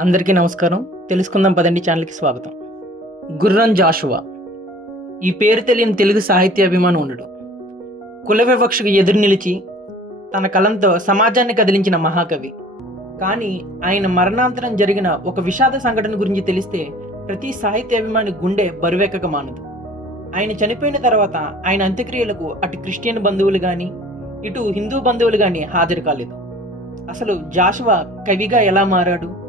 అందరికీ నమస్కారం. తెలుసుకుందాం పదండి ఛానల్కి స్వాగతం. గుర్రం జాషువా. ఈ పేరు తెలియని తెలుగు సాహిత్యాభిమానం ఉండడు కుల వివక్షకు ఎదురు నిలిచి తన కలంతో సమాజాన్ని కదిలించిన మహాకవి. కానీ ఆయన మరణాంతరం జరిగిన ఒక విషాద సంఘటన గురించి తెలిస్తే ప్రతి సాహిత్యాభిమాని గుండె బరువెక్కక మానదు. ఆయన చనిపోయిన తర్వాత ఆయన అంత్యక్రియలకు అటు క్రిస్టియన్ బంధువులు కానీ ఇటు హిందూ బంధువులు కానీ హాజరు కాలేదు. అసలు జాషువా కవిగా ఎలా మారాడు?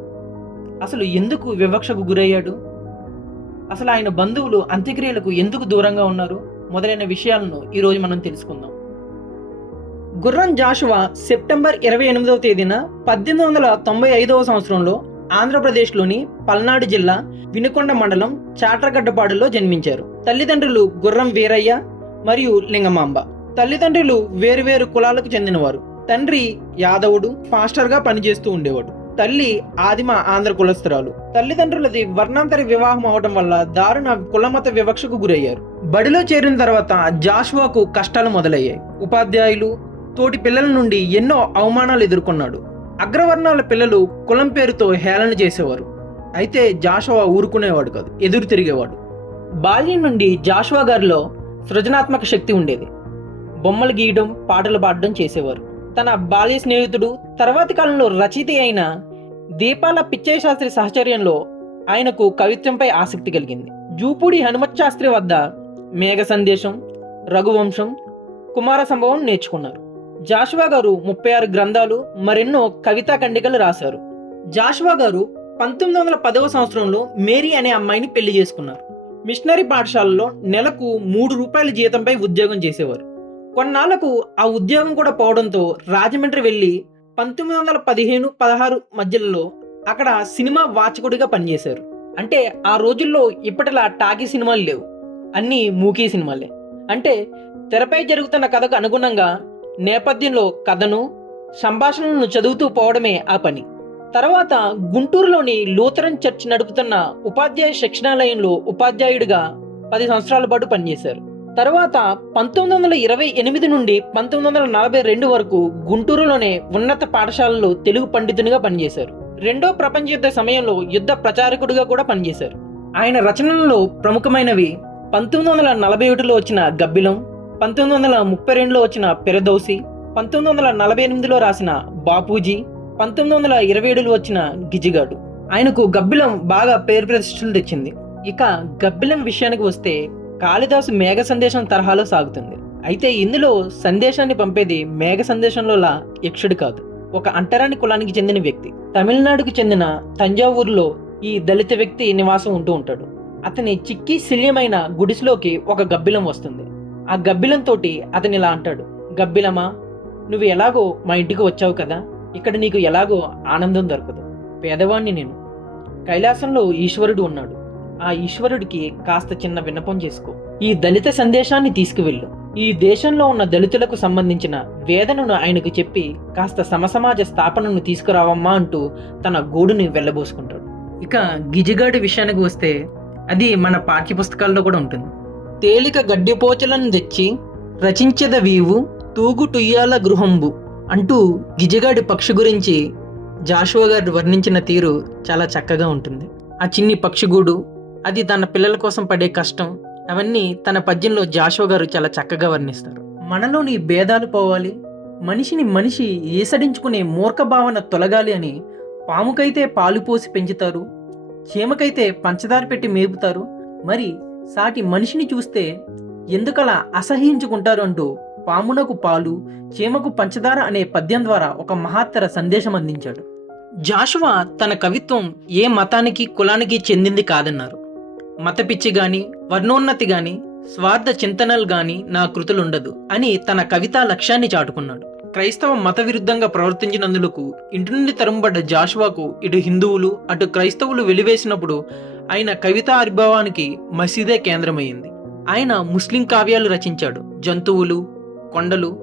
అసలు ఎందుకు వివక్షకు గురయ్యాడు? అసలు ఆయన బంధువులు అంత్యక్రియలకు ఎందుకు దూరంగా ఉన్నారు? మొదలైన విషయాలను ఈరోజు మనం తెలుసుకుందాం. గుర్రం జాషువా సెప్టెంబర్ ఇరవై ఎనిమిదవ తేదీన పద్దెనిమిది వందల తొంభై ఐదవ సంవత్సరంలో ఆంధ్రప్రదేశ్లోని పల్నాడు జిల్లా వినుకొండ మండలం చాట్రగడ్డపాడులో జన్మించారు. తల్లిదండ్రులు గుర్రం వీరయ్య మరియు లింగమాంబ. తల్లిదండ్రులు వేరువేరు కులాలకు చెందినవారు. తండ్రి యాదవుడు ఫాస్టర్గా పనిచేస్తూ ఉండేవాడు. తల్లి ఆదిమ ఆంధ్ర కులస్తురాలు. తల్లిదండ్రులది వర్ణాంతర వివాహం అవడం వల్ల దారుణ కులమత వివక్షకు గురయ్యారు. బడిలో చేరిన తర్వాత జాషువాకు కష్టాలు మొదలయ్యాయి. ఉపాధ్యాయులు తోటి పిల్లల నుండి ఎన్నో అవమానాలు ఎదుర్కొన్నాడు. అగ్రవర్ణాల పిల్లలు కులం పేరుతో హేళన చేసేవారు. అయితే జాషువా ఊరుకునేవాడు కాదు ఎదురు తిరిగేవాడు. బాల్యం నుండి జాషువా గారిలో సృజనాత్మక శక్తి ఉండేది. బొమ్మలు గీయడం పాటలు పాడడం చేసేవారు. తన బాల్య స్నేహితుడు తర్వాతి కాలంలో రచయిత అయిన దీపాల పిచ్చయ్య శాస్త్రి సహచర్యంలో ఆయనకు కవిత్వంపై ఆసక్తి కలిగింది. జూపూడి హనుమత్ శాస్త్రి వద్ద మేఘ సందేశం రఘువంశం కుమార సంభవం నేర్చుకున్నారు. జాషువా గారు ముప్పై ఆరు గ్రంథాలు మరెన్నో కవితా ఖండికలు రాశారు. జాషువా గారు పంతొమ్మిది వందల పదవ సంవత్సరంలో మేరీ అనే అమ్మాయిని పెళ్ళి చేసుకున్నారు. మిషనరీ పాఠశాలలో నెలకు మూడు రూపాయల జీతంపై ఉద్యోగం చేసేవారు. కొన్నాళ్ళకు ఆ ఉద్యోగం కూడా పోవడంతో రాజమండ్రి వెళ్ళి పంతొమ్మిది వందల పదిహేను పదహారు మధ్యలో అక్కడ సినిమా వాచకుడిగా పనిచేశారు. అంటే ఆ రోజుల్లో ఇప్పటిలా టాకీ సినిమాలు లేవు. అన్నీ మూకీ సినిమాలే. అంటే తెరపై జరుగుతున్న కథకు అనుగుణంగా నేపథ్యంలో కథను సంభాషణలను చదువుతూ పోవడమే ఆ పని. తర్వాత గుంటూరులోని లూథరన్ చర్చ్ నడుపుతున్న ఉపాధ్యాయ శిక్షణాలయంలో ఉపాధ్యాయుడిగా పది సంవత్సరాల పాటు పనిచేశారు. తర్వాత పంతొమ్మిది వందల ఇరవై ఎనిమిది నుండి పంతొమ్మిది వందల నలభై రెండు వరకు గుంటూరులోనే ఉన్నత పాఠశాలలో తెలుగు పండితునిగా పనిచేశారు. రెండో ప్రపంచ యుద్ధ సమయంలో యుద్ధ ప్రచారకుడిగా కూడా పనిచేశారు. ఆయన రచనలలో ప్రముఖమైనవి పంతొమ్మిది వందల నలభై ఒకటిలో వచ్చిన గబ్బిలం పంతొమ్మిది వందల ముప్పై రెండులో వచ్చిన పెరదౌసి పంతొమ్మిది వందల నలభై ఎనిమిదిలో రాసిన బాపూజీ పంతొమ్మిది వందల ఇరవై ఏడులో వచ్చిన గిజిగాడు. ఆయనకు గబ్బిలం బాగా పేరు ప్రతిష్టలు తెచ్చింది. ఇక గబ్బిలం విషయానికి వస్తే కాళిదాసు మేఘ సందేశం తరహాలో సాగుతుంది. అయితే ఇందులో సందేశాన్ని పంపేది మేఘ సందేశంలోలా యక్షుడు కాదు. ఒక అంటరాని కులానికి చెందిన వ్యక్తి. తమిళనాడుకు చెందిన తంజావూరులో ఈ దళిత వ్యక్తి నివాసం ఉంటూ ఉంటాడు. అతని చిక్కి శల్యమైన గుడిసెలోకి ఒక గబ్బిలం వస్తుంది. ఆ గబ్బిలంతో అతని ఇలా అంటాడు. గబ్బిలమా నువ్వు ఎలాగో మా ఇంటికి వచ్చావు కదా? ఇక్కడ నీకు ఎలాగో ఆనందం దొరకదు. పేదవాణ్ణి నేను. కైలాసంలో ఈశ్వరుడు ఉన్నాడు. ఆ ఈశ్వరుడికి కాస్త చిన్న విన్నపం చేసుకో. ఈ దళిత సందేశాన్ని తీసుకువెళ్ళు. ఈ దేశంలో ఉన్న దళితులకు సంబంధించిన వేదనను ఆయనకు చెప్పి కాస్త సమసమాజ స్థాపనను తీసుకురావమ్మా అంటూ తన గోడుని వెళ్ళబోసుకుంటాడు. ఇక గిజిగాడి విషయానికి వస్తే అది మన పాఠ్య పుస్తకాల్లో కూడా ఉంటుంది. తేలిక గడ్డిపోచలను తెచ్చి రచించద వీవు తూగు టుయ్యాల గృహంబు అంటూ గిజగాడి పక్షి గురించి జాషువా గారు వర్ణించిన తీరు చాలా చక్కగా ఉంటుంది. ఆ చిన్ని పక్షిగూడు అది తన పిల్లల కోసం పడే కష్టం. అవన్నీ తన పద్యంలో జాషువా గారు చాలా చక్కగా వర్ణిస్తారు. మనలోని భేదాలు పోవాలి. మనిషిని మనిషి ఈసడించుకునే మూర్ఖ భావన తొలగాలి అని పాముకైతే పాలు పోసి పెంచుతారు. చీమకైతే పంచదార పెట్టి మేపుతారు. మరి సాటి మనిషిని చూస్తే ఎందుకలా అసహించుకుంటారు అంటూ పామునకు పాలు చీమకు పంచదార అనే పద్యం ద్వారా ఒక మహత్తర సందేశం అందించాడు. జాషువా తన కవిత్వం ఏ మతానికి కులానికి చెందింది కాదన్నారు. మతపిచ్చి గాని వర్ణోన్నతి గాని స్వార్థ చింతనలు గాని నా కృతులుండదు అని తన కవితా లక్ష్యాన్ని చాటుకున్నాడు. క్రైస్తవ మత విరుద్ధంగా ప్రవర్తించినందులకు ఇంటి నుండి తరంబడ్డ జాషువాకు ఇటు హిందువులు అటు క్రైస్తవులు వెలివేసినప్పుడు ఆయన కవితా ఆవిర్భావానికి మసీదే కేంద్రమైంది ఆయన ముస్లిం కావ్యాలు రచించాడు. జంతువులు కొండలు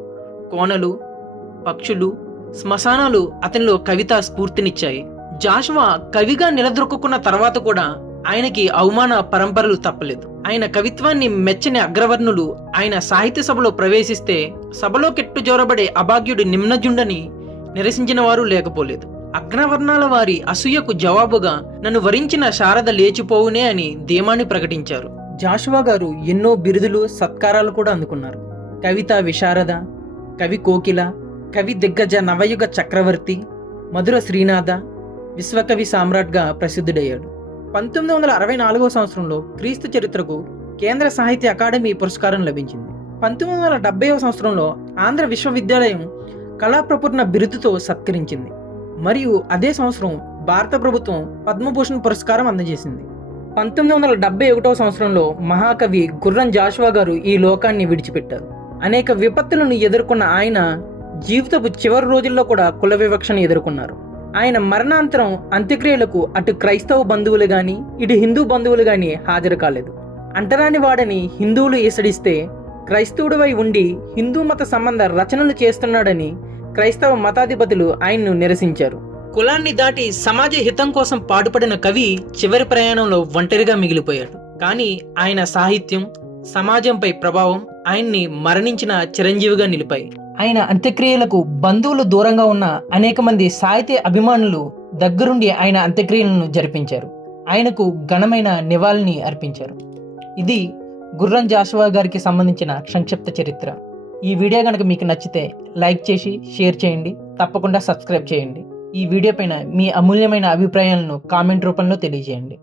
కోనలు పక్షులు శ్మశానాలు అతనిలో కవిత స్ఫూర్తినిచ్చాయి. జాషువా కవిగా నిలదొక్కున్న తర్వాత కూడా ఆయనకి అవమాన పరంపరలు తప్పలేదు. ఆయన కవిత్వాన్ని మెచ్చని అగ్రవర్ణులు ఆయన సాహిత్య సభలో ప్రవేశిస్తే సభలో కెట్టు జోరబడే అభాగ్యుడి నిమ్నజుండని నిరసించిన వారు లేకపోలేదు. అగ్రవర్ణాల వారి అసూయకు జవాబుగా నన్ను వరించిన శారద లేచిపోవునే అని ధీమాన్ని ప్రకటించారు. జాషువా గారు ఎన్నో బిరుదులు సత్కారాలు కూడా అందుకున్నారు. కవిత విశారద కవి కోకిల కవి దిగ్గజ నవయుగ చక్రవర్తి మధుర శ్రీనాథ విశ్వకవి సామ్రాట్గా ప్రసిద్ధుడయ్యాడు. పంతొమ్మిది వందల అరవై నాలుగో సంవత్సరంలో క్రీస్తు చరిత్రకు కేంద్ర సాహిత్య అకాడమీ పురస్కారం లభించింది. పంతొమ్మిది వందల డెబ్బైవ సంవత్సరంలో ఆంధ్ర విశ్వవిద్యాలయం కళాప్రపూర్ణ బిరుదుతో సత్కరించింది. మరియు అదే సంవత్సరం భారత ప్రభుత్వం పద్మభూషణ్ పురస్కారం అందజేసింది. పంతొమ్మిది వందల డెబ్బై ఒకటవ సంవత్సరంలో మహాకవి గుర్రం జాషువా గారు ఈ లోకాన్ని విడిచిపెట్టారు. అనేక విపత్తులను ఎదుర్కొన్న ఆయన జీవితపు చివరి రోజుల్లో కూడా కుల వివక్షను ఎదుర్కొన్నారు. ఆయన మరణాంతరం అంత్యక్రియలకు అటు క్రైస్తవ బంధువులు గాని ఇటు హిందూ బంధువులు గాని హాజరు కాలేదు. అంటరాని వాడని హిందువులు ఈసడిస్తే క్రైస్తవుడివై ఉండి హిందూ మత సంబంధ రచనలు చేస్తున్నాడని క్రైస్తవ మతాధిపతులు ఆయన్ను నిరసించారు. కులాన్ని దాటి సమాజ హితం కోసం పాటుపడిన కవి చివరి ప్రయాణంలో ఒంటరిగా మిగిలిపోయాడు. కానీ ఆయన సాహిత్యం సమాజంపై ప్రభావం ఆయన్ని మరణించిన చిరంజీవిగా నిలిపాయి. ఆయన అంత్యక్రియలకు బంధువులు దూరంగా ఉన్న అనేక మంది సాహిత్య అభిమానులు దగ్గరుండి ఆయన అంత్యక్రియలను జరిపించారు. ఆయనకు ఘనమైన నివాళిని అర్పించారు. ఇది గుర్రం జాషువా గారికి సంబంధించిన సంక్షిప్త చరిత్ర. ఈ వీడియో కనుక మీకు నచ్చితే లైక్ చేసి షేర్ చేయండి. తప్పకుండా సబ్స్క్రైబ్ చేయండి. ఈ వీడియో పైన మీ అమూల్యమైన అభిప్రాయాలను కామెంట్ రూపంలో తెలియజేయండి.